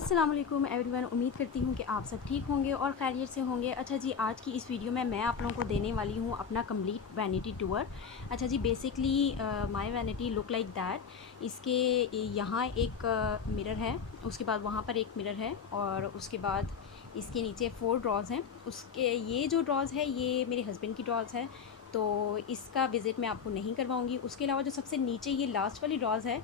अस्सलाम वालेकुम एवरीवन। उम्मीद करती हूँ कि आप सब ठीक होंगे और खैरियत से होंगे। अच्छा जी, आज की इस वीडियो में मैं आप लोगों को देने वाली हूँ अपना कंप्लीट वैनिटी टूर। अच्छा जी, basically my vanity look like that. इसके यहाँ एक मिरर है, उसके बाद वहाँ पर एक मिरर है और उसके बाद इसके नीचे 4 ड्रॉज़ हैं। उसके ये जो ड्रॉज़ है ये मेरे हस्बैंड की ड्रॉज़ है, तो इसका विज़िट मैं आपको नहीं करवाऊँगी। उसके अलावा जो सबसे नीचे ये लास्ट वाली ड्रॉज़ है,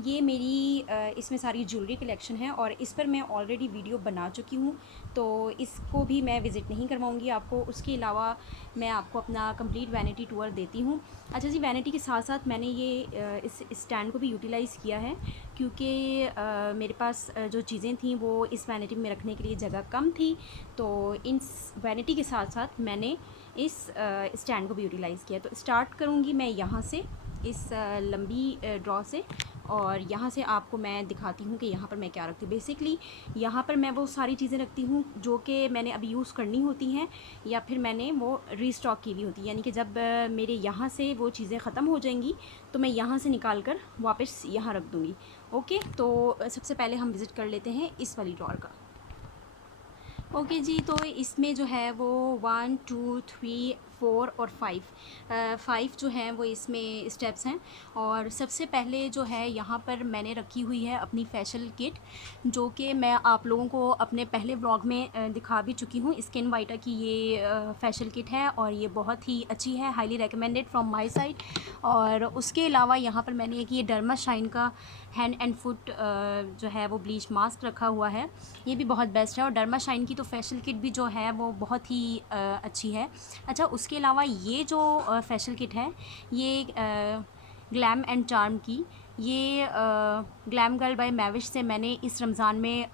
ये मेरी इसमें सारी ज्वेलरी कलेक्शन है और इस पर मैं ऑलरेडी वीडियो बना चुकी हूँ, तो इसको भी मैं विज़िट नहीं करवाऊँगी आपको। उसके अलावा मैं आपको अपना कंप्लीट वैनिटी टूर देती हूँ। अच्छा जी, वैनिटी के साथ साथ मैंने ये इस स्टैंड को भी यूटिलाइज़ किया है, क्योंकि मेरे पास जो चीज़ें थी वो इस वैनिटी में रखने के लिए जगह कम थी, तो इन वैनिटी के साथ साथ मैंने इस स्टैंड को भी यूटिलाइज़ किया। तो स्टार्ट करूँगी मैं यहाँ से, इस लंबी ड्रॉ से, और यहाँ से आपको मैं दिखाती हूँ कि यहाँ पर मैं क्या रखती हूँ। बेसिकली यहाँ पर मैं वो सारी चीज़ें रखती हूँ जो कि मैंने अभी यूज़ करनी होती हैं या फिर मैंने वो रीस्टॉक की हुई होती है, यानी कि जब मेरे यहाँ से वो चीज़ें ख़त्म हो जाएंगी तो मैं यहाँ से निकाल कर वापस यहाँ रख दूँगी। ओके, तो सबसे पहले हम विज़िट कर लेते हैं इस वाली ड्रॉर का। ओके जी, तो इसमें जो है वो 1 2 3 4 और 5 जो हैं वो इसमें स्टेप्स हैं। और सबसे पहले जो है यहाँ पर मैंने रखी हुई है अपनी फेशियल किट, जो कि मैं आप लोगों को अपने पहले व्लॉग में दिखा भी चुकी हूँ। स्किन वाइटा की ये फेशियल किट है और ये बहुत ही अच्छी है, highly recommended from my side. और उसके अलावा यहाँ पर मैंने एक ये डर्मा शाइन का हैंड एंड फुट जो है वो ब्लीच मास्क रखा हुआ है, ये भी बहुत बेस्ट है। और डर्मा शाइन की तो फेशियल किट भी जो है वो बहुत ही अच्छी है। अच्छा, उसके अलावा ये जो फेशियल किट है ये ग्लैम एंड चार्म की, ये ग्लैम गर्ल बाय मैविश से मैंने इस रमज़ान में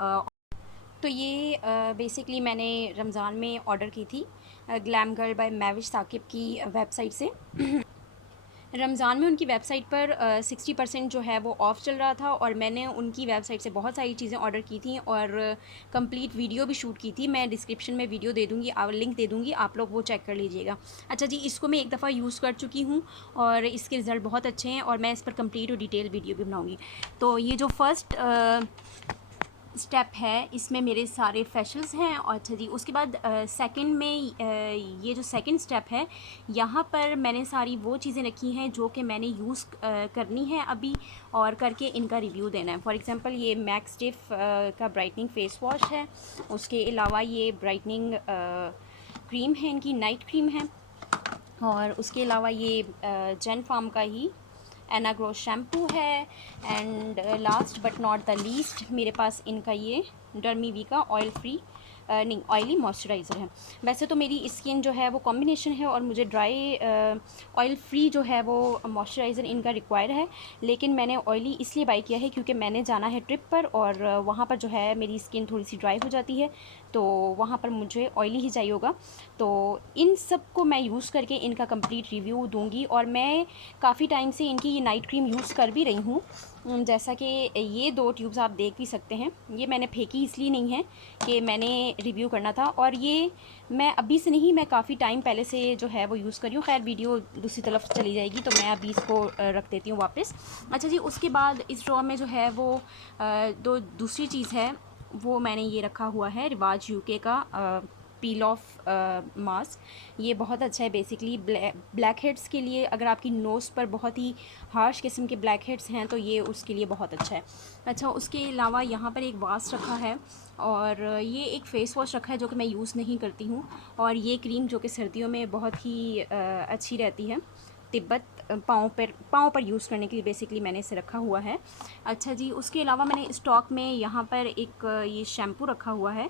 तो ये बेसिकली मैंने रमज़ान में ऑर्डर की थी ग्लैम गर्ल बाय मैविश साकिब की वेबसाइट से। रमज़ान में उनकी वेबसाइट पर 60% जो है वो ऑफ़ चल रहा था और मैंने उनकी वेबसाइट से बहुत सारी चीज़ें ऑर्डर की थी और कंप्लीट वीडियो भी शूट की थी। मैं डिस्क्रिप्शन में वीडियो दे दूँगी, लिंक दे दूँगी, आप लोग वो चेक कर लीजिएगा। अच्छा जी, इसको मैं एक दफ़ा यूज़ कर चुकी हूँ और इसके रिज़ल्ट बहुत अच्छे हैं और मैं इस पर कंप्लीट और डिटेल वीडियो भी बनाऊँगी। तो ये जो फर्स्ट स्टेप है इसमें मेरे सारे फेशियल्स हैं। और अच्छा जी, उसके बाद सेकंड में ये जो सेकंड स्टेप है यहाँ पर मैंने सारी वो चीज़ें रखी हैं जो कि मैंने यूज़ करनी है अभी और करके इनका रिव्यू देना है। फॉर एग्जांपल ये मैक्स स्टिफ का ब्राइटनिंग फेस वॉश है, उसके अलावा ये ब्राइटनिंग क्रीम है, इनकी नाइट क्रीम है, और उसके अलावा ये जेन फार्म का ही एनाग्रो शैम्पू है। And last but not the least मेरे पास इनका ये डर्मीवी का ऑयल फ्री नहीं ऑयली मॉइस्चराइज़र है। वैसे तो मेरी स्किन जो है वो कॉम्बिनेशन है और मुझे ड्राई ऑयल फ्री जो है वो मॉइस्चराइज़र इनका रिक्वायर है, लेकिन मैंने ऑयली इसलिए बाई किया है क्योंकि मैंने जाना है ट्रिप पर और वहाँ पर जो है मेरी स्किन थोड़ी सी ड्राई हो जाती है, तो वहाँ पर मुझे ऑयली ही चाहिए होगा। तो इन सब को मैं यूज़ करके इनका कंप्लीट रिव्यू दूँगी। और मैं काफ़ी टाइम से इनकी ये नाइट क्रीम यूज़ कर भी रही हूँ, जैसा कि ये 2 ट्यूब्स आप देख भी सकते हैं। ये मैंने फेंकी इसलिए नहीं है कि मैंने रिव्यू करना था, और ये मैं अभी से नहीं, मैं काफ़ी टाइम पहले से जो है वो यूज़ कर रही हूँ। खैर वीडियो दूसरी तरफ चली जाएगी तो मैं अभी इसको रख देती हूँ वापस। अच्छा जी, उसके बाद इस ड्रॉ में जो है वो दूसरी चीज़ है, वो मैंने ये रखा हुआ है रिवाज यूके का पील ऑफ मास्क। ये बहुत अच्छा है बेसिकली ब्लैक हेड्स के लिए। अगर आपकी नोज़ पर बहुत ही हार्श किस्म के ब्लैक हेड्स हैं तो ये उसके लिए बहुत अच्छा है। अच्छा, उसके अलावा यहाँ पर एक वास रखा है और ये एक फ़ेस वॉश रखा है जो कि मैं यूज़ नहीं करती हूँ, और ये क्रीम जो कि सर्दियों में बहुत ही अच्छी रहती है, तिब्बत पाँव पर यूज़ करने के लिए बेसिकली मैंने इसे रखा हुआ है। अच्छा जी, उसके अलावा मैंने स्टॉक में यहाँ पर एक ये शैम्पू रखा हुआ है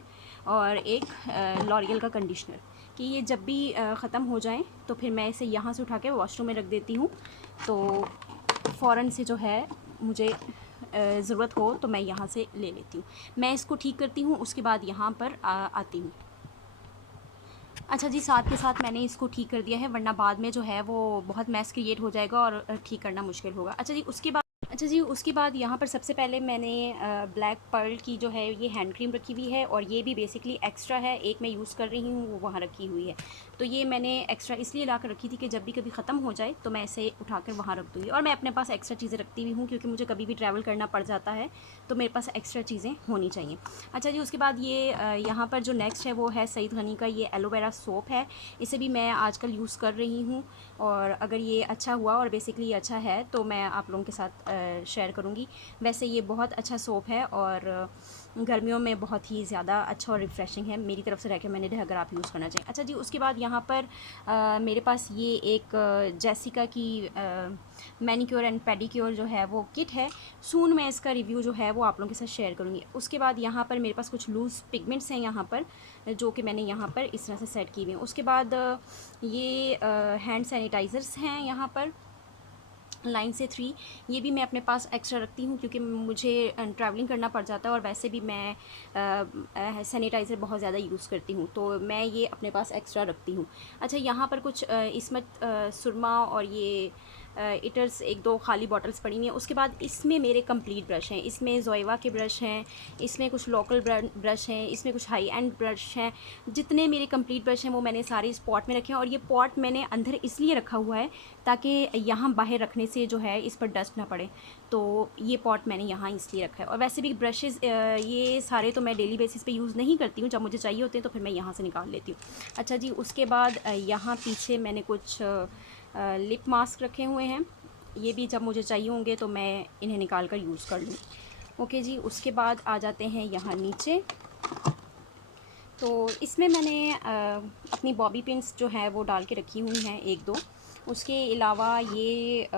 और एक लॉरियल का कंडीशनर, कि ये जब भी ख़त्म हो जाए तो फिर मैं इसे यहाँ से उठा के वॉशरूम में रख देती हूँ, तो फ़ौरन से जो है मुझे ज़रूरत हो तो मैं यहाँ से ले लेती हूँ। मैं इसको ठीक करती हूँ, उसके बाद यहाँ पर आती हूँ। अच्छा जी, साथ के साथ मैंने इसको ठीक कर दिया है, वरना बाद में जो है वो बहुत मैस क्रिएट हो जाएगा और ठीक करना मुश्किल होगा। अच्छा जी, उसके बाद अच्छा जी, उसके बाद यहाँ पर सबसे पहले मैंने ब्लैक पर्ल की जो है ये हैंड क्रीम रखी हुई है, और ये भी बेसिकली एक्स्ट्रा है, एक मैं यूज़ कर रही हूँ वो वहाँ रखी हुई है। तो ये मैंने एक्स्ट्रा इसलिए ला कर रखी थी कि जब भी कभी ख़त्म हो जाए तो मैं इसे उठाकर वहाँ रख दूँगी। और मैं अपने पास एक्स्ट्रा चीज़ें रखती हुई हूँ क्योंकि मुझे कभी भी ट्रैवल करना पड़ जाता है, तो मेरे पास एक्स्ट्रा चीज़ें होनी चाहिए। अच्छा जी, उसके बाद ये यहाँ पर जो नेक्स्ट है वो है सईद गनी का ये एलोवेरा सोप है। इसे भी मैं आजकल यूज़ कर रही हूँ, और अगर ये अच्छा हुआ और बेसिकली अच्छा है तो मैं आप लोगों के साथ शेयर करूँगी। वैसे ये बहुत अच्छा सोप है और गर्मियों में बहुत ही ज़्यादा अच्छा और रिफ़्रेशिंग है, मेरी तरफ से रेकमेंडेड है अगर आप यूज़ करना चाहें। अच्छा जी, उसके बाद यहाँ पर मेरे पास ये एक जेसिका की मैनीक्योर एंड पेडिक्योर जो है वो किट है। सून मैं इसका रिव्यू जो है वो आप लोगों के साथ शेयर करूँगी। उसके बाद यहाँ पर मेरे पास कुछ लूज़ पिगमेंट्स हैं यहाँ पर, जो कि मैंने यहाँ पर इस तरह से सेट किए हुए हैं। उसके बाद ये हैंड सैनिटाइज़र्स हैं यहाँ पर लाइन से 3। ये भी मैं अपने पास एक्स्ट्रा रखती हूँ क्योंकि मुझे ट्रैवलिंग करना पड़ जाता है और वैसे भी मैं सैनिटाइज़र बहुत ज़्यादा यूज़ करती हूँ, तो मैं ये अपने पास एक्स्ट्रा रखती हूँ। अच्छा, यहाँ पर कुछ इसमत सुरमा और ये इटर्स एक दो खाली बॉटल्स पड़ी हुई हैं। उसके बाद इसमें मेरे कंप्लीट ब्रश हैं, इसमें जोइवा के ब्रश हैं, इसमें कुछ लोकल ब्रश हैं, इसमें कुछ हाई एंड ब्रश हैं। जितने मेरे कंप्लीट ब्रश हैं वो मैंने सारे इस पॉट में रखे हैं, और ये पॉट मैंने अंदर इसलिए रखा हुआ है ताकि यहाँ बाहर रखने से जो है इस पर डस्ट ना पड़े, तो ये पॉट मैंने यहाँ इसलिए रखा है। और वैसे भी ब्रशेज़ ये सारे तो मैं डेली बेसिस पे यूज़ नहीं करती हूँ, जब मुझे चाहिए होते हैं तो फिर मैं यहाँ से निकाल लेती हूँ। अच्छा जी, उसके बाद यहाँ पीछे मैंने कुछ लिप मास्क रखे हुए हैं, ये भी जब मुझे चाहिए होंगे तो मैं इन्हें निकाल कर यूज़ कर लूँ। ओके जी, उसके बाद आ जाते हैं यहाँ नीचे। तो इसमें मैंने अपनी बॉबी पिन्स जो है वो डाल के रखी हुई हैं एक दो। उसके अलावा ये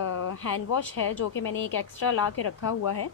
हैंड वॉश है जो कि मैंने एक एक्स्ट्रा ला के रखा हुआ है,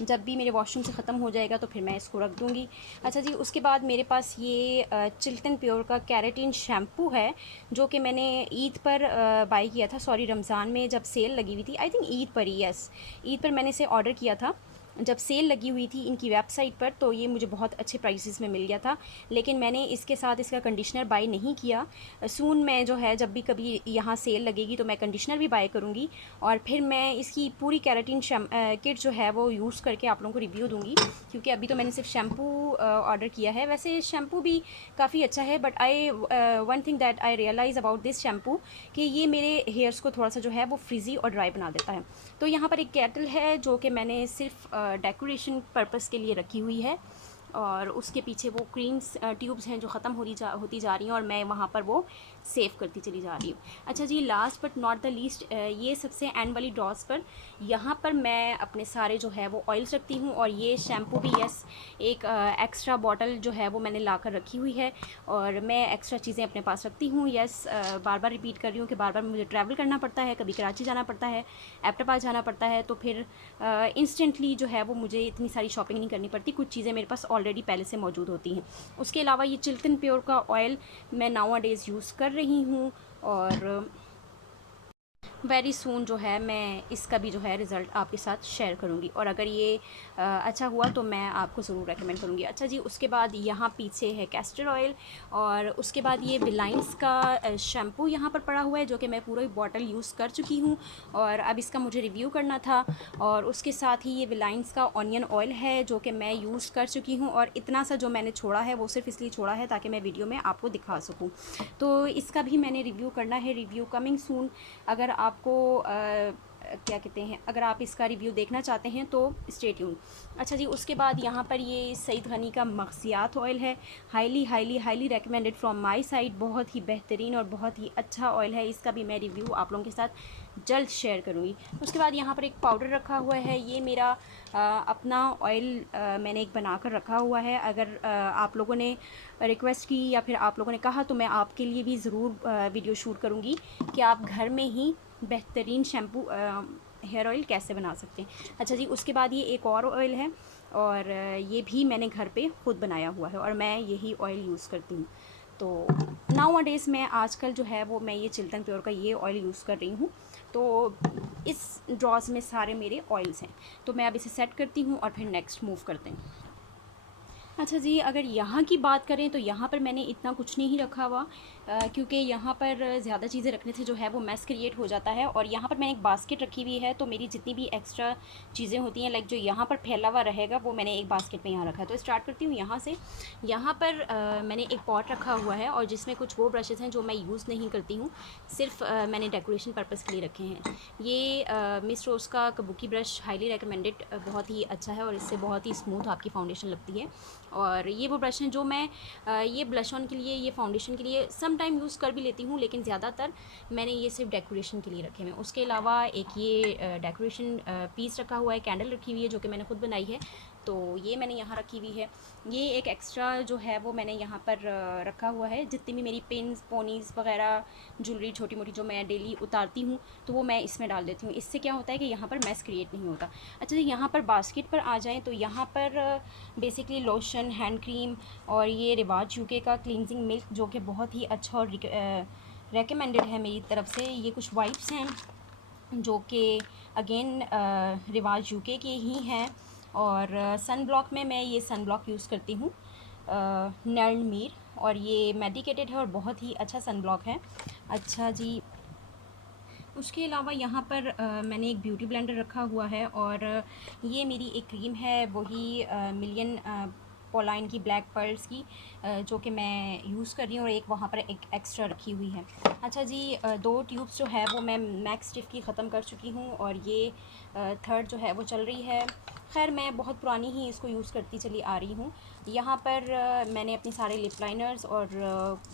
जब भी मेरे वॉशरूम से ख़त्म हो जाएगा तो फिर मैं इसको रख दूँगी। अच्छा जी, उसके बाद मेरे पास ये चिल्टन प्योर का केराटिन शैम्पू है, जो कि मैंने ईद पर बाय किया था, सॉरी रमज़ान में जब सेल लगी हुई थी, आई थिंक ईद पर ही, यस ईद पर मैंने इसे ऑर्डर किया था जब सेल लगी हुई थी इनकी वेबसाइट पर, तो ये मुझे बहुत अच्छे प्राइसेस में मिल गया था। लेकिन मैंने इसके साथ इसका कंडीशनर बाय नहीं किया। सून मैं जो है जब भी कभी यहाँ सेल लगेगी तो मैं कंडीशनर भी बाय करूँगी, और फिर मैं इसकी पूरी केराटिन किट जो है वो यूज़ करके आप लोगों को रिव्यू दूँगी, क्योंकि अभी तो मैंने सिर्फ शैम्पू ऑर्डर किया है। वैसे शैम्पू भी काफ़ी अच्छा है, but one thing that I realize about this shampoo कि ये मेरे हेयर्स को थोड़ा सा जो है वो फ्रिजी और ड्राई बना देता है। तो यहाँ पर एक केटल है जो कि मैंने सिर्फ डेकोरेशन पर्पस के लिए रखी हुई है, और उसके पीछे वो क्रीम्स ट्यूब्स हैं जो ख़त्म होती जा रही हैं, और मैं वहाँ पर वो सेव करती चली जा रही हूँ। अच्छा जी, last but not the least, ये सबसे एंड वाली ड्रॉस पर यहाँ पर मैं अपने सारे जो है वो ऑयल्स रखती हूँ, और ये शैम्पू भी, यस एक एक्स्ट्रा बॉटल जो है वो मैंने ला कर रखी हुई है, और मैं एक्स्ट्रा चीज़ें अपने पास रखती हूँ। यस, बार बार रिपीट कर रही हूँ कि बार बार मुझे ट्रैवल करना पड़ता है, कभी कराची जाना पड़ता है, एबटाबाद जाना पड़ता है, तो फिर इंस्टेंटली जो है वो मुझे इतनी सारी शॉपिंग नहीं करनी पड़ती, कुछ चीज़ें मेरे पास ऑलरेडी पहले से मौजूद होती हैं। उसके अलावा ये चिल्टन प्योर का ऑयल मैं नाउ डेज़ यूज़ कर रही हूँ, और वेरी सून जो है मैं इसका भी जो है रिज़ल्ट आपके साथ शेयर करूँगी, और अगर ये अच्छा हुआ तो मैं आपको ज़रूर रेकमेंड करूँगी। अच्छा जी, उसके बाद यहाँ पीछे है कैस्टर ऑयल, और उसके बाद ये विलाइंस का शैम्पू यहाँ पर पड़ा हुआ है जो कि मैं पूरी बॉटल यूज़ कर चुकी हूँ, और अब इसका मुझे रिव्यू करना था। और उसके साथ ही ये विलाइंस का ऑनियन ऑयल है जो कि मैं यूज़ कर चुकी हूँ, और इतना सा जो मैंने छोड़ा है वो सिर्फ इसलिए छोड़ा है ताकि मैं वीडियो में आपको दिखा सकूँ। तो इसका भी मैंने रिव्यू करना है, रिव्यू कमिंग सून। अगर आपको क्या कहते हैं, अगर आप इसका रिव्यू देखना चाहते हैं तो स्टे ट्यून। अच्छा जी, उसके बाद यहाँ पर ये सईद गनी का मग़ज़ियात ऑयल है, highly highly highly recommended from my side, बहुत ही बेहतरीन और बहुत ही अच्छा ऑयल है। इसका भी मैं रिव्यू आप लोगों के साथ जल्द शेयर करूँगी। उसके बाद यहाँ पर एक पाउडर रखा हुआ है, ये मेरा अपना ऑयल मैंने एक बना कर रखा हुआ है। अगर आप लोगों ने रिक्वेस्ट की या फिर आप लोगों ने कहा तो मैं आपके लिए भी ज़रूर वीडियो शूट करूँगी कि आप घर में ही बेहतरीन शैम्पू हेयर ऑयल कैसे बना सकते हैं। अच्छा जी, उसके बाद ये एक और ऑयल है, और ये भी मैंने घर पे ख़ुद बनाया हुआ है, और मैं यही ऑयल यूज़ करती हूँ। तो नाउ डेज़ मैं आजकल जो है वो मैं ये चिल्टन प्योर का ये ऑयल यूज़ कर रही हूँ। तो इस ड्रॉज में सारे मेरे ऑयल्स हैं, तो मैं अब इसे सेट करती हूँ और फिर नेक्स्ट मूव करते हैं। अच्छा जी, अगर यहाँ की बात करें तो यहाँ पर मैंने इतना कुछ नहीं रखा हुआ, क्योंकि यहाँ पर ज़्यादा चीज़ें रखने से जो है वो मैस क्रिएट हो जाता है। और यहाँ पर मैंने एक बास्केट रखी हुई है, तो मेरी जितनी भी एक्स्ट्रा चीज़ें होती हैं लाइक जो यहाँ पर फैला हुआ रहेगा वो मैंने एक बास्केट में यहाँ रखा है। तो स्टार्ट करती हूँ यहाँ से। यहाँ पर मैंने एक पॉट रखा हुआ है और जिसमें कुछ वो ब्रशेज़ हैं जो मैं यूज़ नहीं करती हूँ, सिर्फ मैंने डेकोरेशन पर्पज़ के लिए रखे हैं। ये मिस रोज़ का कबूकी ब्रश हाईली रिकमेंडेड, बहुत ही अच्छा है और इससे बहुत ही स्मूथ आपकी फाउंडेशन लगती है। और ये वो ब्रश हैं जो मैं ये ब्लश ऑन के लिए, ये फाउंडेशन के लिए सम टाइम यूज़ कर भी लेती हूँ, लेकिन ज़्यादातर मैंने ये सिर्फ डेकोरेशन के लिए रखे हुए हैं। उसके अलावा एक ये डेकोरेशन पीस रखा हुआ है, कैंडल रखी हुई है जो कि मैंने खुद बनाई है, तो ये मैंने यहाँ रखी हुई है। ये एक एक्स्ट्रा जो है वो मैंने यहाँ पर रखा हुआ है। जितनी भी मेरी पिन्स, पोनीज़ वगैरह, ज्वेलरी छोटी मोटी जो मैं डेली उतारती हूँ तो वो मैं इसमें डाल देती हूँ। इससे क्या होता है कि यहाँ पर मैस क्रिएट नहीं होता। अच्छा जी, यहाँ पर बास्केट पर आ जाएँ तो यहाँ पर बेसिकली लोशन, हैंड क्रीम और ये रिवाज यूके का क्लींजिंग मिल्क जो कि बहुत ही अच्छा और रेकमेंडेड है मेरी तरफ से। ये कुछ वाइप्स हैं जो कि अगेन रिवाज यूके के ही हैं। और सन ब्लॉक में मैं ये सन ब्लॉक यूज़ करती हूँ, नर्नमीर, और ये मेडिकेटेड है और बहुत ही अच्छा सन ब्लॉक है। अच्छा जी, उसके अलावा यहाँ पर मैंने एक ब्यूटी ब्लेंडर रखा हुआ है और ये मेरी एक क्रीम है, वही मिलियन पोलाइन की ब्लैक पर्ल्स की, जो कि मैं यूज़ कर रही हूँ और एक वहाँ पर एक एक्स्ट्रा रखी हुई है। अच्छा जी, 2 ट्यूब्स जो है वो मैं मैक्स स्टिफ की ख़त्म कर चुकी हूँ और ये थर्ड जो है वो चल रही है। खैर मैं बहुत पुरानी ही इसको यूज़ करती चली आ रही हूँ। यहाँ पर मैंने अपने सारे लिप लाइनर्स और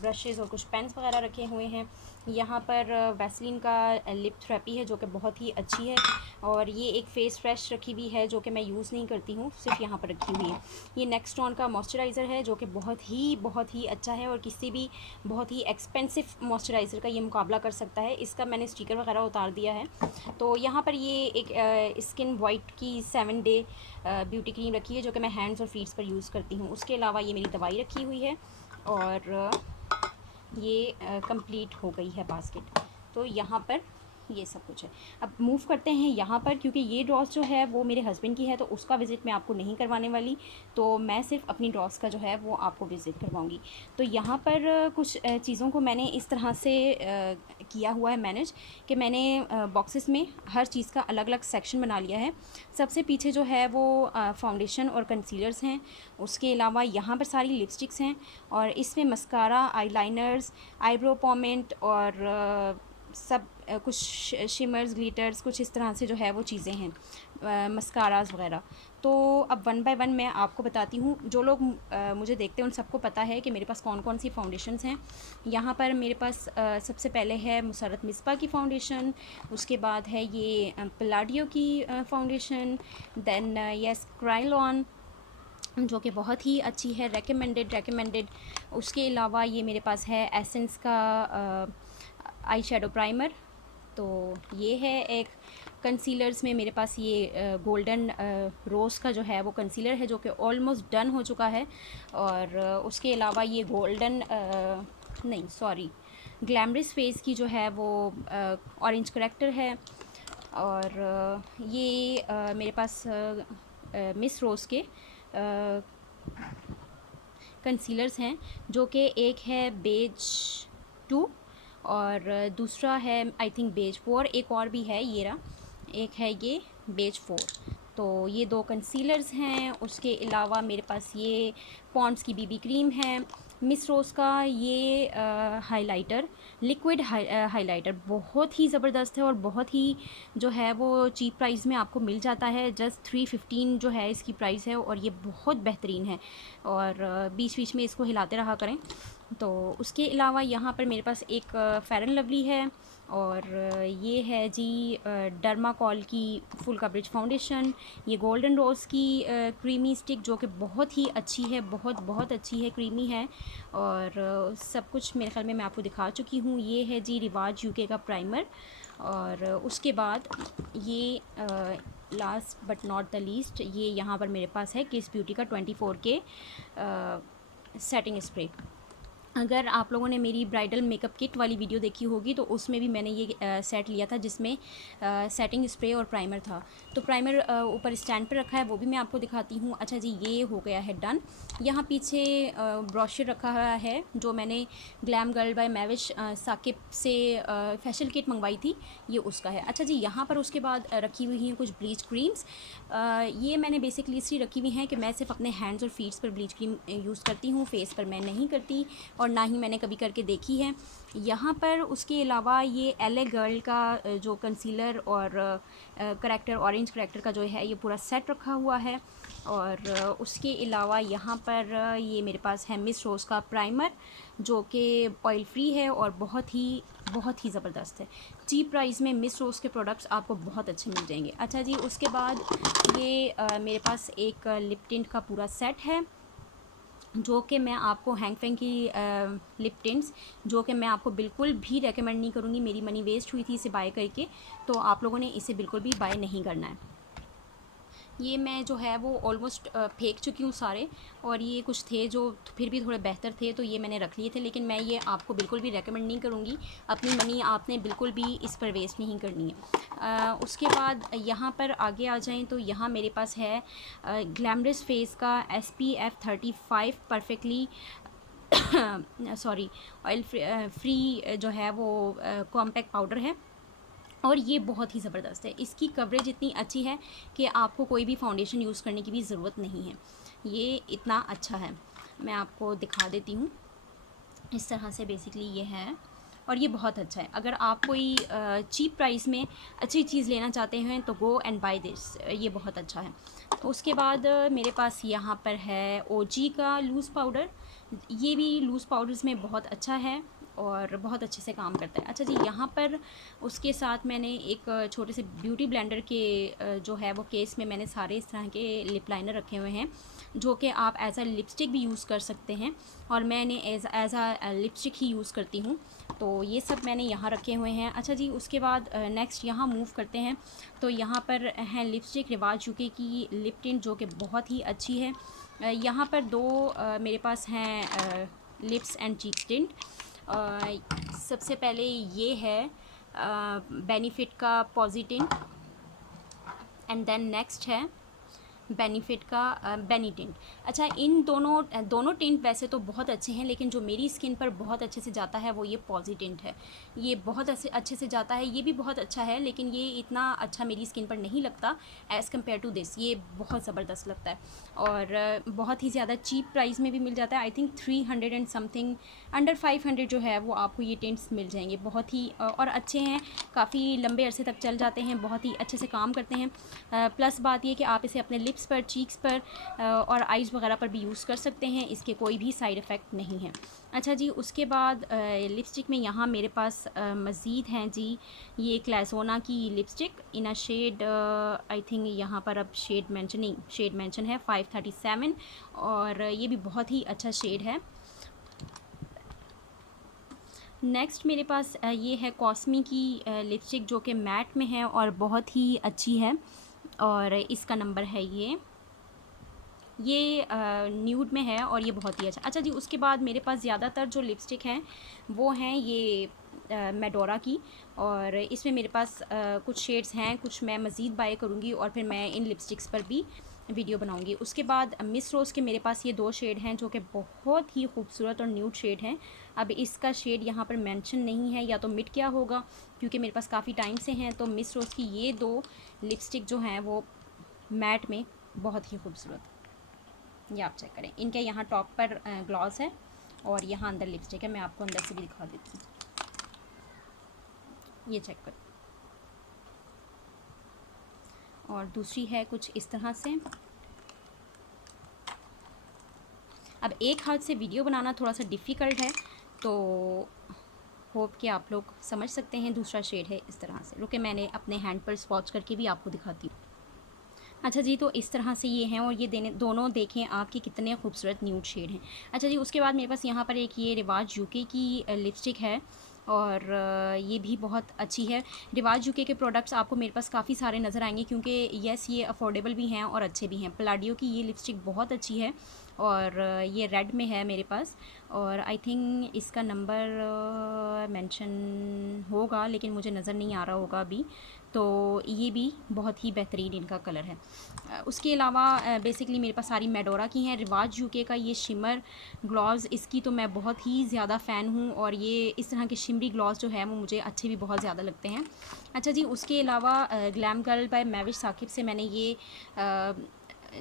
ब्रशेज़ और कुछ पेन्स वगैरह रखे हुए हैं। यहाँ पर वैसलीन का लिप थेरेपी है जो कि बहुत ही अच्छी है, और ये एक फ़ेस फ्रेश रखी हुई है जो कि मैं यूज़ नहीं करती हूँ, सिर्फ यहाँ पर रखी हुई है। ये नेक्स्टॉन का मॉइस्चराइज़र है जो कि बहुत ही अच्छा है और किसी भी बहुत ही एक्सपेंसिव मॉइस्चराइज़र का ये मुकाबला कर सकता है। इसका मैंने स्टिकर वगैरह उतार दिया है। तो यहाँ पर ये एक स्किन वाइट की 7 डे ब्यूटी क्रीम रखी है जो कि मैं हैंड्स और फीट्स पर यूज़ करती हूँ। उसके अलावा ये मेरी दवाई रखी हुई है और ये कंप्लीट हो गई है बास्केट। तो यहाँ पर ये सब कुछ है। अब मूव करते हैं यहाँ पर, क्योंकि ये ड्रॉस जो है वो मेरे हस्बैंड की है तो उसका विज़िट मैं आपको नहीं करवाने वाली, तो मैं सिर्फ अपनी ड्रॉस का जो है वो आपको विज़िट करवाऊँगी। तो यहाँ पर कुछ चीज़ों को मैंने इस तरह से किया हुआ है मैनेज, कि मैंने बॉक्सेस में हर चीज़ का अलग अलग सेक्शन बना लिया है। सबसे पीछे जो है वो फाउंडेशन और कंसीलर्स हैं। उसके अलावा यहाँ पर सारी लिपस्टिक्स हैं और इसमें मस्कारा, आईलाइनर्स, आईब्रो पोमेंट और सब कुछ शिमर्स, ग्लिटर्स, कुछ इस तरह से जो है वो चीज़ें हैं, मस्कारास वगैरह। तो अब वन बाय वन मैं आपको बताती हूँ। जो लोग मुझे देखते हैं उन सबको पता है कि मेरे पास कौन कौन सी फाउंडेशंस हैं। यहाँ पर मेरे पास सबसे पहले है मुसर्रत मिस्बा की फ़ाउंडेशन, उसके बाद है ये पलाडियो की फ़ाउंडेशन, देन यस क्राइलॉन जो कि बहुत ही अच्छी है, रेकमेंडेड। उसके अलावा ये मेरे पास है एसेंस का आई शेडो प्राइमर। तो ये है एक कंसीलर्स में मेरे पास ये गोल्डन रोज़ का जो है वो कंसीलर है जो कि ऑलमोस्ट डन हो चुका है। और उसके अलावा ये गोल्डन नहीं सॉरी ग्लैमरस फेस की जो है वो ऑरेंज करेक्टर है। और ये मेरे पास मिस रोज़ के कंसीलर्स हैं जो कि एक है बेज 2 और दूसरा है आई थिंक बेज 4, एक और भी है, ये रहा, एक है ये बेज 4। तो ये 2 कंसीलर्स हैं। उसके अलावा मेरे पास ये पॉन्ड्स की बीबी क्रीम है। मिस रोज़ का ये हाइलाइटर, लिक्विड हाइलाइटर बहुत ही ज़बरदस्त है और बहुत ही जो है वो चीप प्राइस में आपको मिल जाता है। जस्ट 315 जो है इसकी प्राइस है और ये बहुत बेहतरीन है और बीच बीच में इसको हिलाते रहा करें। तो उसके अलावा यहाँ पर मेरे पास एक फेयर एंड लवली है और ये है जी डर्माकोल की फुल कवरेज फाउंडेशन। ये गोल्डन रोज़ की क्रीमी स्टिक जो कि बहुत ही अच्छी है, बहुत अच्छी है, क्रीमी है। और सब कुछ मेरे ख्याल में मैं आपको दिखा चुकी हूँ। ये है जी रिवाज यूके का प्राइमर। और उसके बाद ये last but not the least, ये यहाँ पर मेरे पास है किस ब्यूटी का 24K सेटिंग स्प्रे। अगर आप लोगों ने मेरी ब्राइडल मेकअप किट वाली वीडियो देखी होगी तो उसमें भी मैंने ये सेट लिया था, जिसमें सेटिंग स्प्रे और प्राइमर था। तो प्राइमर ऊपर स्टैंड पर रखा है, वो भी मैं आपको दिखाती हूँ। अच्छा जी, ये हो गया है डन। यहाँ पीछे ब्रोशर रखा हुआ है जो मैंने ग्लैम गर्ल बाय मैविश साकिब से फेशियल किट मंगवाई थी, ये उसका है। अच्छा जी, यहाँ पर उसके बाद रखी हुई हैं कुछ ब्लीच क्रीम्स। ये मैंने बेसिकली इसलिए रखी हुई हैं कि मैं सिर्फ अपने हैंड्स और फीट्स पर ब्लीच क्रीम यूज़ करती हूँ, फेस पर मैं नहीं करती और ना ही मैंने कभी करके देखी है। यहाँ पर उसके अलावा ये एलए गर्ल का जो कंसीलर और करेक्टर, ऑरेंज करेक्टर का जो है ये पूरा सेट रखा हुआ है। और उसके अलावा यहाँ पर ये मेरे पास है मिस रोज़ का प्राइमर, जो कि ऑयल फ्री है और बहुत ही ज़बरदस्त है। चीप प्राइस में मिस रोज़ के प्रोडक्ट्स आपको बहुत अच्छे मिल जाएंगे। अच्छा जी, उसके बाद ये मेरे पास एक लिप टिंट का पूरा सेट है, जो कि मैं आपको हैंग फैंग की लिप टिंट्स, जो कि मैं आपको बिल्कुल भी रेकमेंड नहीं करूँगी। मेरी मनी वेस्ट हुई थी इसे बाय करके, तो आप लोगों ने इसे बिल्कुल भी बाय नहीं करना है। ये मैं जो है वो ऑलमोस्ट फेंक चुकी हूँ सारे, और ये कुछ थे जो फिर भी थोड़े बेहतर थे तो ये मैंने रख लिए थे, लेकिन मैं ये आपको बिल्कुल भी रेकमेंड नहीं करूँगी। अपनी मनी आपने बिल्कुल भी इस पर वेस्ट नहीं करनी है। उसके बाद यहाँ पर आगे आ जाएँ तो यहाँ मेरे पास है ग्लैमरस फेस का SPF 35 perfectly sorry oil free जो है वो कॉम्पैक्ट पाउडर है, और ये बहुत ही ज़बरदस्त है। इसकी कवरेज इतनी अच्छी है कि आपको कोई भी फाउंडेशन यूज़ करने की भी ज़रूरत नहीं है। ये इतना अच्छा है, मैं आपको दिखा देती हूँ। इस तरह से बेसिकली ये है, और ये बहुत अच्छा है। अगर आप कोई चीप प्राइस में अच्छी चीज़ लेना चाहते हैं तो गो एंड बाय दिस, ये बहुत अच्छा है। उसके बाद मेरे पास यहाँ पर है OG का लूज़ पाउडर। ये भी लूज़ पाउडर्स में बहुत अच्छा है और बहुत अच्छे से काम करता है। अच्छा जी, यहाँ पर उसके साथ मैंने एक छोटे से ब्यूटी ब्लेंडर के जो है वो केस में मैंने सारे इस तरह के लिप लाइनर रखे हुए हैं, जो कि आप एज अ लिपस्टिक भी यूज़ कर सकते हैं, और मैंने एज अ लिपस्टिक ही यूज़ करती हूँ। तो ये सब मैंने यहाँ रखे हुए हैं। अच्छा जी, उसके बाद नेक्स्ट यहाँ मूव करते हैं। तो यहाँ पर है लिपस्टिक रिवाज यूके की लिप टिंट, जो कि बहुत ही अच्छी है। यहाँ पर दो मेरे पास हैं लिप्स एंड चीक टिंट। सबसे पहले ये है बेनिफिट का पॉजिटिंट, एंड देन नेक्स्ट है बेनिफिट का बेनी टिंट। अच्छा, इन दोनों टिंट वैसे तो बहुत अच्छे हैं, लेकिन जो मेरी स्किन पर बहुत अच्छे से जाता है वो ये पॉजी टिंट है। ये बहुत अच्छे से जाता है। ये भी बहुत अच्छा है, लेकिन ये इतना अच्छा मेरी स्किन पर नहीं लगता एज़ कम्पेयर टू दिस। ये बहुत ज़बरदस्त लगता है, और बहुत ही ज़्यादा चीप प्राइस में भी मिल जाता है। I think 300 and something, under 500 जो है वो आपको ये टिंट्स मिल जाएंगे। बहुत ही और अच्छे हैं, काफ़ी लंबे अरसे तक चल जाते हैं, बहुत ही अच्छे से काम करते हैं। प्लस बात ये कि आप इसे अपने लिप्स पर, चीक्स पर और आइज़ वगैरह पर भी यूज़ कर सकते हैं। इसके कोई भी साइड इफ़ेक्ट नहीं है। अच्छा जी, उसके बाद लिपस्टिक में यहाँ मेरे पास मज़ीद हैं जी, ये क्लैसोना की lipstick in a shade, I think यहाँ पर अब शेड मेंशन है 537, और ये भी बहुत ही अच्छा शेड है। नेक्स्ट मेरे पास ये है कॉस्मी की लिपस्टिक, जो कि मैट में है और बहुत ही अच्छी है, और इसका नंबर है ये न्यूड में है, और ये बहुत ही अच्छा जी, उसके बाद मेरे पास ज़्यादातर जो लिपस्टिक हैं वो हैं ये मेडोरा की, और इसमें मेरे पास कुछ शेड्स हैं, कुछ मैं मज़ीद बाय करूँगी और फिर मैं इन लिपस्टिक्स पर भी वीडियो बनाऊंगी। उसके बाद मिस रोज़ के मेरे पास ये 2 शेड हैं, जो कि बहुत ही खूबसूरत और न्यूड शेड हैं। अब इसका शेड यहाँ पर मेंशन नहीं है, या तो मिट क्या होगा, क्योंकि मेरे पास काफ़ी टाइम से हैं। तो मिस रोज़ की ये 2 लिपस्टिक जो हैं वो मैट में बहुत ही खूबसूरत, ये आप चेक करें। इनके यहाँ टॉप पर ग्लॉस है और यहाँ अंदर लिपस्टिक है। मैं आपको अंदर से भी दिखा देती हूँ, ये चेक करें। और दूसरी है कुछ इस तरह से। अब एक हाथ से वीडियो बनाना थोड़ा सा डिफ़िकल्ट है, तो होप कि आप लोग समझ सकते हैं। दूसरा शेड है इस तरह से, रुके मैंने अपने हैंड पर स्वॉच करके भी आपको दिखाती हूँ। अच्छा जी, तो इस तरह से ये हैं, और ये दोनों देखें आपके कितने खूबसूरत न्यूड शेड हैं। अच्छा जी, उसके बाद मेरे पास यहाँ पर एक ये रिवाज यूके की लिपस्टिक है, और ये भी बहुत अच्छी है। रिवाज यूके के प्रोडक्ट्स आपको मेरे पास काफ़ी सारे नज़र आएंगे, क्योंकि येस ये अफोर्डेबल भी हैं और अच्छे भी हैं। पलाडियो की ये लिपस्टिक बहुत अच्छी है, और ये रेड में है मेरे पास, और आई थिंक इसका नंबर मेंशन होगा लेकिन मुझे नज़र नहीं आ रहा होगा अभी। तो ये भी बहुत ही बेहतरीन इनका कलर है। उसके अलावा बेसिकली मेरे पास सारी मेडोरा की हैं। रिवाज यूके का ये शिमर ग्लॉस, इसकी तो मैं बहुत ही ज़्यादा फ़ैन हूँ, और ये इस तरह के शिमरी ग्लॉस जो है वो मुझे अच्छे भी बहुत ज़्यादा लगते हैं। अच्छा जी, उसके अलावा ग्लैम गर्ल बाय मैविश साकिब से मैंने ये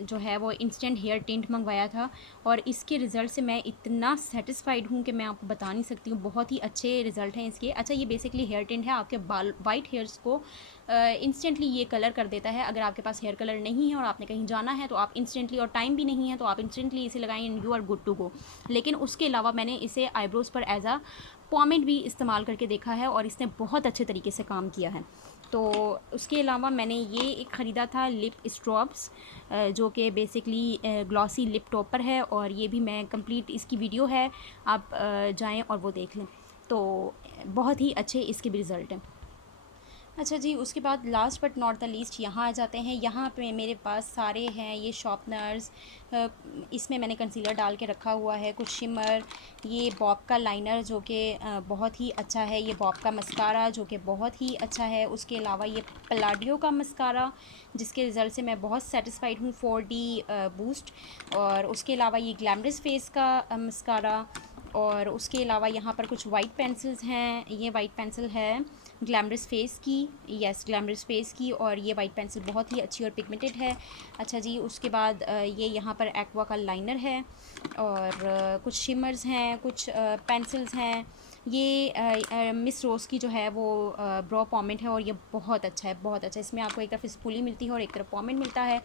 जो है वो इंस्टेंट हेयर टिंट मंगवाया था, और इसके रिज़ल्ट से मैं इतना सेटिस्फाइड हूँ कि मैं आपको बता नहीं सकती हूँ। बहुत ही अच्छे रिज़ल्ट हैं इसके। अच्छा, ये बेसिकली हेयर टिंट है, आपके बाल वाइट हेयर्स को इंस्टेंटली ये कलर कर देता है। अगर आपके पास हेयर कलर नहीं है और आपने कहीं जाना है तो आप इंस्टेंटली, और टाइम भी नहीं है तो आप इंस्टेंटली इसे लगाएं and you are good to go. लेकिन उसके अलावा मैंने इसे आईब्रोज़ पर एज अ पॉमेड भी इस्तेमाल करके देखा है और इसने बहुत अच्छे तरीके से काम किया है। तो उसके अलावा मैंने ये एक ख़रीदा था लिप स्ट्रॉब्स, जो कि बेसिकली ग्लॉसी लिप टॉपर है, और ये भी मैं कंप्लीट इसकी वीडियो है, आप जाएं और वो देख लें। तो बहुत ही अच्छे इसके भी रिज़ल्ट हैं। अच्छा जी, उसके बाद last but not the least यहाँ आ जाते हैं। यहाँ पे मेरे पास सारे हैं ये शॉर्पनर्स। इसमें मैंने कंसीलर डाल के रखा हुआ है, कुछ शिमर, ये बॉब का लाइनर जो कि बहुत ही अच्छा है, ये बॉब का मस्कारा जो कि बहुत ही अच्छा है। उसके अलावा ये पलाडियो का मस्कारा जिसके रिज़ल्ट से मैं बहुत सेटिस्फाइड हूँ, 4D बूस्ट। और उसके अलावा ये ग्लैमरस फेस का मस्कारा। और उसके अलावा यहाँ पर कुछ वाइट पेंसिल्स हैं। ये वाइट पेंसिल है ग्लैमरस फेस की, यस ग्लैमरस फेस की, और ये वाइट पेंसिल बहुत ही अच्छी और पिगमेंटेड है। अच्छा जी, उसके बाद ये यहाँ पर एक्वा का लाइनर है, और कुछ शिमर्स हैं, कुछ पेंसिल्स हैं। ये मिस रोज़ की जो है वो ब्रो पॉमेंट है, और ये बहुत अच्छा है, बहुत अच्छा। इसमें आपको एक तरफ स्पूली मिलती है और एक तरफ पॉमेंट मिलता है,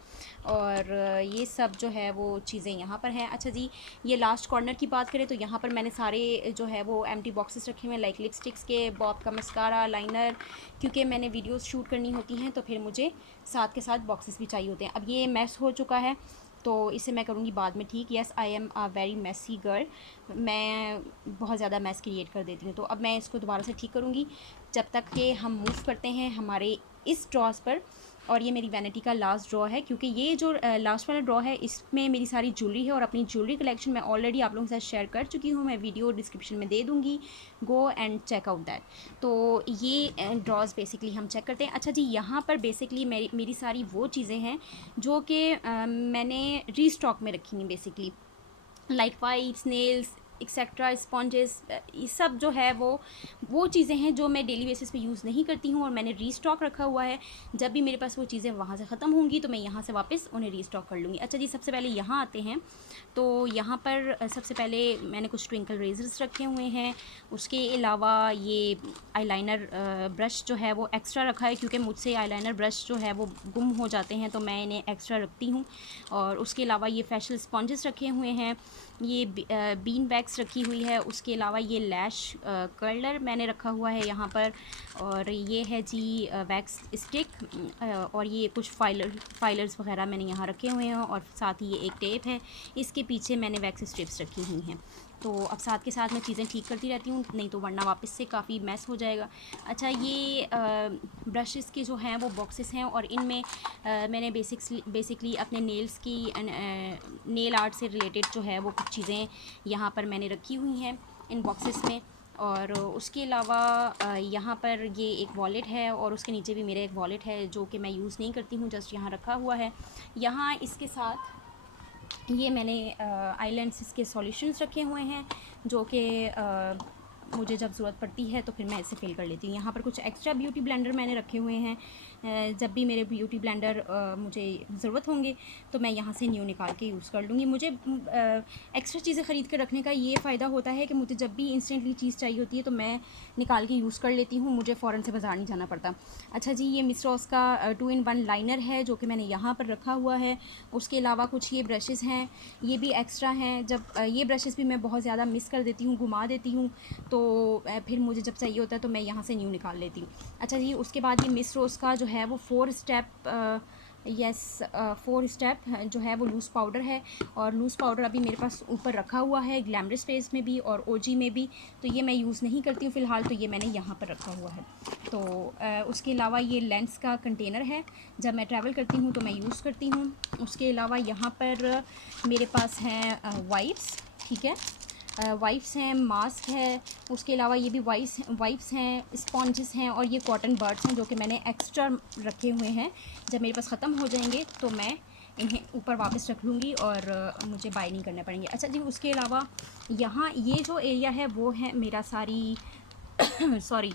और ये सब जो है वो चीज़ें यहाँ पर हैं। अच्छा जी, ये लास्ट कॉर्नर की बात करें तो यहाँ पर मैंने सारे जो है वो एम्प्टी बॉक्सेस रखे हुए हैं, लाइक लिपस्टिक्स के, बॉब का मस्कारा, लाइनर, क्योंकि मैंने वीडियोस शूट करनी होती हैं तो फिर मुझे साथ के साथ बॉक्सेस भी चाहिए होते हैं। अब ये मैस हो चुका है तो इसे मैं करूँगी बाद में ठीक। Yes, I am a very messy girl, मैं बहुत ज़्यादा मैस क्रिएट कर देती हूँ। तो अब मैं इसको दोबारा से ठीक करूँगी जब तक कि हम मूव करते हैं हमारे इस ड्रॉज पर। और ये मेरी वैनिटी का लास्ट ड्रॉ है, क्योंकि ये जो लास्ट वाला ड्रॉ है इसमें मेरी सारी ज्वेलरी है, और अपनी ज्वेलरी कलेक्शन मैं ऑलरेडी आप लोगों के साथ शेयर कर चुकी हूँ, मैं वीडियो डिस्क्रिप्शन में दे दूँगी, go and check out that. तो ये ड्रॉज बेसिकली हम चेक करते हैं। अच्छा जी, यहाँ पर बेसिकली मेरी सारी वो चीज़ें हैं जो कि मैंने रीस्टॉक में रखी हैं, basically like wipes, nails etcetera, sponges, ये सब जो है वो चीज़ें हैं जो मैं डेली बेसिस पे यूज़ नहीं करती हूँ, और मैंने रीस्टॉक रखा हुआ है। जब भी मेरे पास वो चीज़ें वहाँ से ख़त्म होंगी तो मैं यहाँ से वापस उन्हें रीस्टॉक कर लूँगी। अच्छा जी, सबसे पहले यहाँ आते हैं। तो यहाँ पर सबसे पहले मैंने कुछ ट्विंकल रेजर्स रखे हुए हैं। उसके अलावा ये आईलाइनर ब्रश जो है वो एक्स्ट्रा रखा है, क्योंकि मुझसे आईलाइनर ब्रश जो है वो गुम हो जाते हैं, तो मैं इन्हें एक्स्ट्रा रखती हूँ। और उसके अलावा ये फेशियल स्पॉन्जेस रखे हुए हैं, ये बीन वैक्स रखी हुई है। उसके अलावा ये लैश कर्लर मैंने रखा हुआ है यहाँ पर, और ये है जी वैक्स स्टिक, और ये कुछ फाइलर्स वगैरह मैंने यहाँ रखे हुए हैं, और साथ ही ये एक टेप है, इसके पीछे मैंने वैक्स स्ट्रिप्स रखी हुई हैं। तो अब साथ के साथ मैं चीज़ें ठीक करती रहती हूँ, नहीं तो वरना वापस से काफ़ी मैस हो जाएगा। अच्छा, ये ब्रशेस के जो हैं वो बॉक्सेस हैं, और इनमें मैंने बेसिकली अपने नेल्स की नेल आर्ट से रिलेटेड जो है वो कुछ चीज़ें यहाँ पर मैंने रखी हुई हैं इन बॉक्सेस में। और उसके अलावा यहाँ पर ये एक वॉलेट है, और उसके नीचे भी मेरा एक वॉलेट है जो कि मैं यूज़ नहीं करती हूँ, जस्ट यहाँ रखा हुआ है। यहाँ इसके साथ ये मैंने आई लेंसेज़ के सॉल्यूशंस रखे हुए हैं, जो कि मुझे जब ज़रूरत पड़ती है तो फिर मैं इसे फिल कर लेती हूँ। यहाँ पर कुछ एक्स्ट्रा ब्यूटी ब्लेंडर मैंने रखे हुए हैं, जब भी मेरे ब्यूटी ब्लेंडर मुझे ज़रूरत होंगे तो मैं यहाँ से न्यू निकाल के यूज़ कर लूँगी। मुझे एक्स्ट्रा चीज़ें ख़रीद कर रखने का ये फ़ायदा होता है कि मुझे जब भी इंस्टेंटली चीज़ चाहिए होती है तो मैं निकाल के यूज़ कर लेती हूँ, मुझे फ़ौरन से बाज़ार नहीं जाना पड़ता। अच्छा जी, ये मिस रॉस का 2-in-1 लाइनर है जो कि मैंने यहाँ पर रखा हुआ है। उसके अलावा कुछ ये ब्रशेज़ हैं, ये भी एक्स्ट्रा हैं। जब ये ब्रशेज़ भी मैं बहुत ज़्यादा मिस कर देती हूँ, घुमा देती हूँ, तो फिर मुझे जब चाहिए होता है तो मैं यहाँ से न्यू निकाल लेती हूँ। अच्छा जी, उसके बाद ये मिस रोज़ का जो है वो 4 स्टेप यस 4 स्टेप जो है वो लूज़ पाउडर है, और लूज़ पाउडर अभी मेरे पास ऊपर रखा हुआ है ग्लैमरस फेस में भी और ओजी में भी, तो ये मैं यूज़ नहीं करती हूँ फ़िलहाल, तो ये मैंने यहाँ पर रखा हुआ है। तो उसके अलावा ये लेंस का कंटेनर है, जब मैं ट्रैवल करती हूँ तो मैं यूज़ करती हूँ। उसके अलावा यहाँ पर मेरे पास हैं वाइप्स, ठीक है, वाइप्स हैं, मास्क है, उसके अलावा ये भी वाइप्स हैं, स्पॉन्जेस हैं, और ये कॉटन बर्ड्स हैं जो कि मैंने एक्स्ट्रा रखे हुए हैं। जब मेरे पास ख़त्म हो जाएंगे तो मैं इन्हें ऊपर वापस रख लूँगी और मुझे बाय नहीं करने पड़ेंगे। अच्छा जी, उसके अलावा यहाँ ये जो एरिया है वो है मेरा सारी सॉरी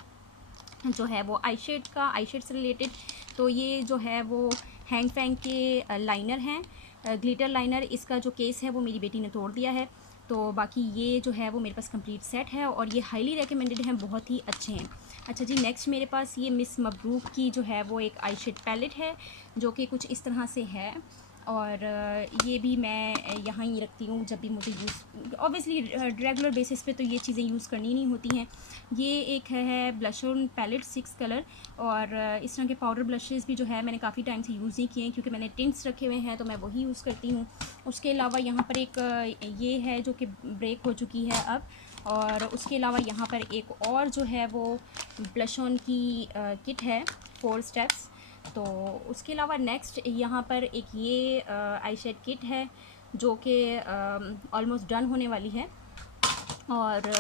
जो है वो आई शेड से रिलेटेड। तो ये जो है वो हैंग फैंग के लाइनर हैं, ग्लिटर लाइनर। इसका जो केस है वो मेरी बेटी ने तोड़ दिया है। तो बाकी ये जो है वो मेरे पास कंप्लीट सेट है और ये हाईली रिकमेंडेड हैं, बहुत ही अच्छे हैं। अच्छा जी, नेक्स्ट मेरे पास ये मिस मबरूक की जो है वो एक आई शेड पैलेट है जो कि कुछ इस तरह से है, और ये भी मैं यहाँ ही रखती हूँ जब भी मुझे यूज़, ऑब्वियसली रेगुलर बेसिस पे तो ये चीज़ें यूज़ करनी नहीं होती हैं। ये एक है ब्लश ऑन पैलेट 6 कलर, और इस तरह के पाउडर ब्लशेस भी जो है मैंने काफ़ी टाइम से यूज़ नहीं किए हैं क्योंकि मैंने टिंट्स रखे हुए हैं तो मैं वही यूज़ करती हूँ। उसके अलावा यहाँ पर एक ये है जो कि ब्रेक हो चुकी है अब, और उसके अलावा यहाँ पर एक और जो है वो ब्लश ऑन की किट है 4 स्टेप्स। तो उसके अलावा नेक्स्ट यहाँ पर एक ये आई शेड किट है जो कि ऑलमोस्ट डन होने वाली है, और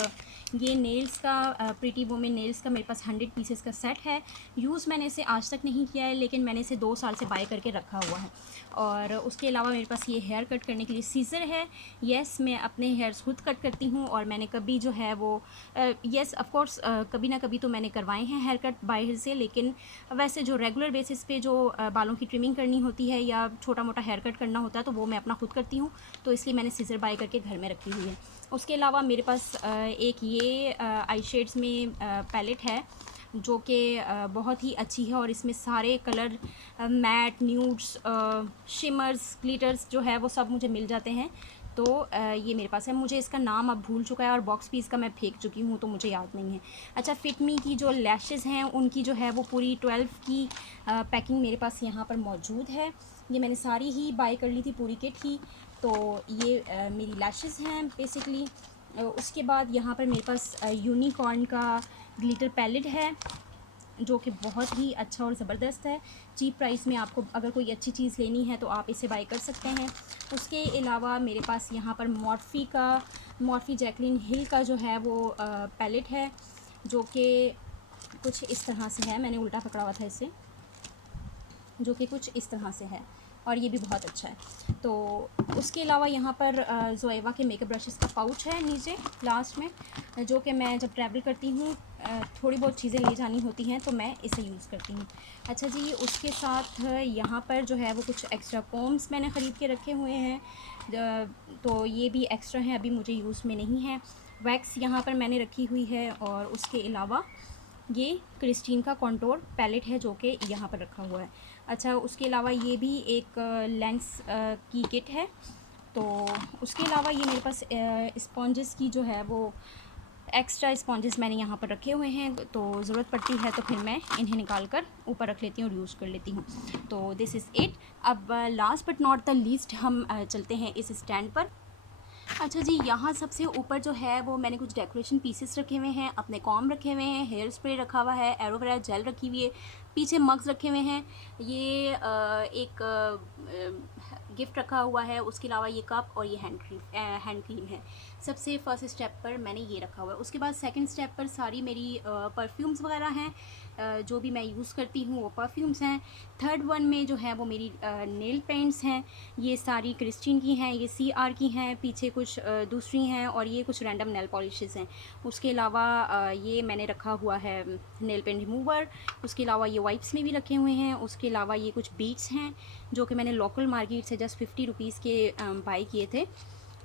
ये नेल्स का प्रीटी वुमेन नेल्स का मेरे पास 100 पीसेस का सेट है। यूज़ मैंने इसे आज तक नहीं किया है लेकिन मैंने इसे 2 साल से बाय करके रखा हुआ है। और उसके अलावा मेरे पास ये हेयर कट करने के लिए सीज़र है। येस, मैं अपने हेयर्स खुद कट करती हूँ, और मैंने कभी जो है वो येस ऑफ कोर्स कभी ना कभी तो मैंने करवाए हैं हेयर कट बाहर से, लेकिन वैसे जो रेगुलर बेसिस पे जो बालों की ट्रिमिंग करनी होती है या छोटा मोटा हेयर कट करना होता है तो वो मैं अपना खुद करती हूँ, तो इसलिए मैंने सीज़र बाय करके घर में रखी हुई है। उसके अलावा मेरे पास एक ये आई शेड्स में पैलेट है जो कि बहुत ही अच्छी है, और इसमें सारे colour matte, nudes, shimmers, glitters जो है वो सब मुझे मिल जाते हैं। तो ये मेरे पास है, मुझे इसका नाम अब भूल चुका है और बॉक्स भी इसका मैं फेंक चुकी हूँ तो मुझे याद नहीं है। अच्छा, फिटमी की जो लैशेज़ हैं उनकी जो है वो पूरी 12 की पैकिंग मेरे पास यहाँ पर मौजूद है। ये मैंने सारी ही बाय कर ली थी, पूरी किट ही। तो ये मेरी लैशेज़ हैं बेसिकली। उसके बाद यहाँ पर मेरे पास यूनिकॉर्न का ग्लिटर पैलेट है जो कि बहुत ही अच्छा और ज़बरदस्त है। चीप प्राइस में आपको अगर कोई अच्छी चीज़ लेनी है तो आप इसे बाय कर सकते हैं। उसके अलावा मेरे पास यहाँ पर मॉर्फी जैकलिन हिल का जो है वो पैलेट है जो कि कुछ इस तरह से है, मैंने उल्टा पकड़ा हुआ था इसे, जो कि कुछ इस तरह से है, और ये भी बहुत अच्छा है। तो उसके अलावा यहाँ पर ज़ोएवा के मेकअप ब्रशेस का पाउच है नीचे लास्ट में, जो कि मैं जब ट्रैवल करती हूँ थोड़ी बहुत चीज़ें ले जानी होती हैं तो मैं इसे यूज़ करती हूँ। अच्छा जी, उसके साथ यहाँ पर जो है वो कुछ एक्स्ट्रा कॉम्स मैंने ख़रीद के रखे हुए हैं, तो ये भी एक्स्ट्रा हैं, अभी मुझे यूज़ में नहीं है। वैक्स यहाँ पर मैंने रखी हुई है, और उसके अलावा ये क्रिस्टीन का कॉन्टोर पैलेट है जो कि यहाँ पर रखा हुआ है। अच्छा, उसके अलावा ये भी एक लेंस की किट है। तो उसके अलावा ये मेरे पास स्पॉन्जेस की जो है वो एक्स्ट्रा स्पॉन्जेस मैंने यहाँ पर रखे हुए हैं, तो ज़रूरत पड़ती है तो फिर मैं इन्हें निकाल कर ऊपर रख लेती हूँ और यूज़ कर लेती हूँ। तो दिस इज़ इट। अब last but not the least हम चलते हैं इस स्टैंड पर। अच्छा जी, यहाँ सबसे ऊपर जो है वो मैंने कुछ डेकोरेशन पीसेस रखे हुए हैं, अपने कॉम रखे हुए हैं, हेयर स्प्रे रखा हुआ है, एलोवेरा जेल रखी हुई है, पीछे मग्स रखे हुए हैं, ये एक गिफ्ट रखा हुआ है, उसके अलावा ये कप और ये हैंड क्रीम है। सबसे फर्स्ट स्टेप पर मैंने ये रखा हुआ है। उसके बाद सेकंड स्टेप पर सारी मेरी परफ्यूम्स वगैरह हैं, जो भी मैं यूज़ करती हूँ वो परफ्यूम्स हैं। थर्ड वन में जो है वो मेरी नेल पेंट्स हैं, ये सारी क्रिस्टीन की हैं, ये CR की हैं, पीछे कुछ दूसरी हैं, और ये कुछ रैंडम नेल पॉलिशेस हैं। उसके अलावा ये मैंने रखा हुआ है नेल पेंट रिमूवर। उसके अलावा ये वाइप्स में भी रखे हुए हैं। उसके अलावा ये कुछ बीट्स हैं जो कि मैंने लोकल मार्केट से जस्ट 50 रुपीज़ के बाई किए थे,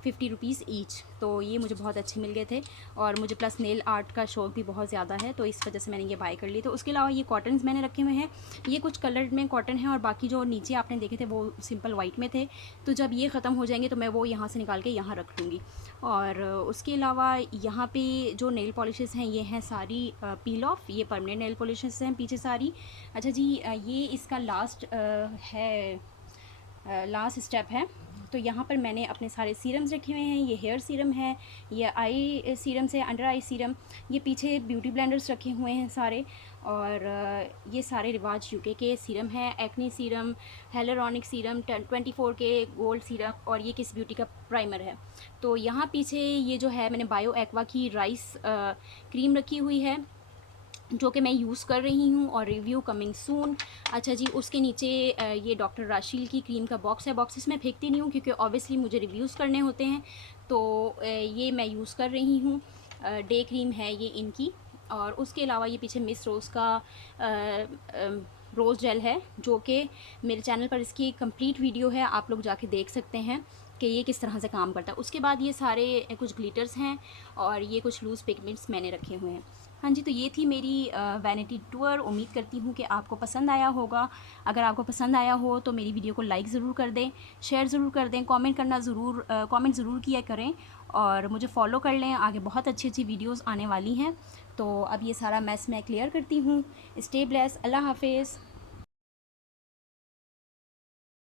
50 रुपीज़ ईच। तो ये मुझे बहुत अच्छे मिल गए थे और मुझे प्लस नेल आर्ट का शौक़ भी बहुत ज़्यादा है, तो इस वजह से मैंने ये बाय कर ली। तो उसके अलावा ये कॉटन्स मैंने रखे हुए हैं, ये कुछ कलर्ड में कॉटन है और बाकी जो नीचे आपने देखे थे वो सिंपल वाइट में थे। तो जब ये ख़त्म हो जाएंगे तो मैं वो यहाँ से निकाल के यहाँ रख लूँगी। और उसके अलावा यहाँ पे जो नेल पॉलिशेस हैं ये हैं सारी पील ऑफ, ये परमानेंट नेल पॉलिशेस हैं पीछे सारी। अच्छा जी, ये इसका लास्ट स्टेप है। तो यहाँ पर मैंने अपने सारे सीरम्स रखे हुए हैं। ये हेयर सीरम है, ये आई सीरम से अंडर आई सीरम, ये पीछे ब्यूटी ब्लेंडर्स रखे हुए हैं सारे। और ये सारे रिवाज यूके के सीरम हैं, एक्ने सीरम, हेलुरोनिक सीरम, 24 के गोल्ड सीरम और ये किस ब्यूटी का प्राइमर है। तो यहाँ पीछे ये जो है मैंने बायो एक्वा की राइस क्रीम रखी हुई है जो कि मैं यूज़ कर रही हूँ और रिव्यू कमिंग सून। अच्छा जी, उसके नीचे ये डॉक्टर राशील की क्रीम का बॉक्स है। बॉक्सेस मैं फेंकती नहीं हूँ क्योंकि ऑब्वियसली मुझे रिव्यूज़ करने होते हैं, तो ये मैं यूज़ कर रही हूँ। डे क्रीम है ये इनकी। और उसके अलावा ये पीछे मिस रोज़ का रोज़ जेल है जो कि मेरे चैनल पर इसकी कंप्लीट वीडियो है, आप लोग जाके देख सकते हैं कि ये किस तरह से काम करता है। उसके बाद ये सारे कुछ ग्लिटर्स हैं और ये कुछ लूज़ पिगमेंट्स मैंने रखे हुए हैं। हाँ जी, तो ये थी मेरी वैनिटी टूर। उम्मीद करती हूँ कि आपको पसंद आया होगा। अगर आपको पसंद आया हो तो मेरी वीडियो को लाइक ज़रूर कर दें, शेयर ज़रूर कर दें, कमेंट ज़रूर किया करें और मुझे फॉलो कर लें। आगे बहुत अच्छी अच्छी वीडियोस आने वाली हैं। तो अब ये सारा मैस मैं क्लियर करती हूँ। स्टे ब्लेस, अल्लाह हाफिज़।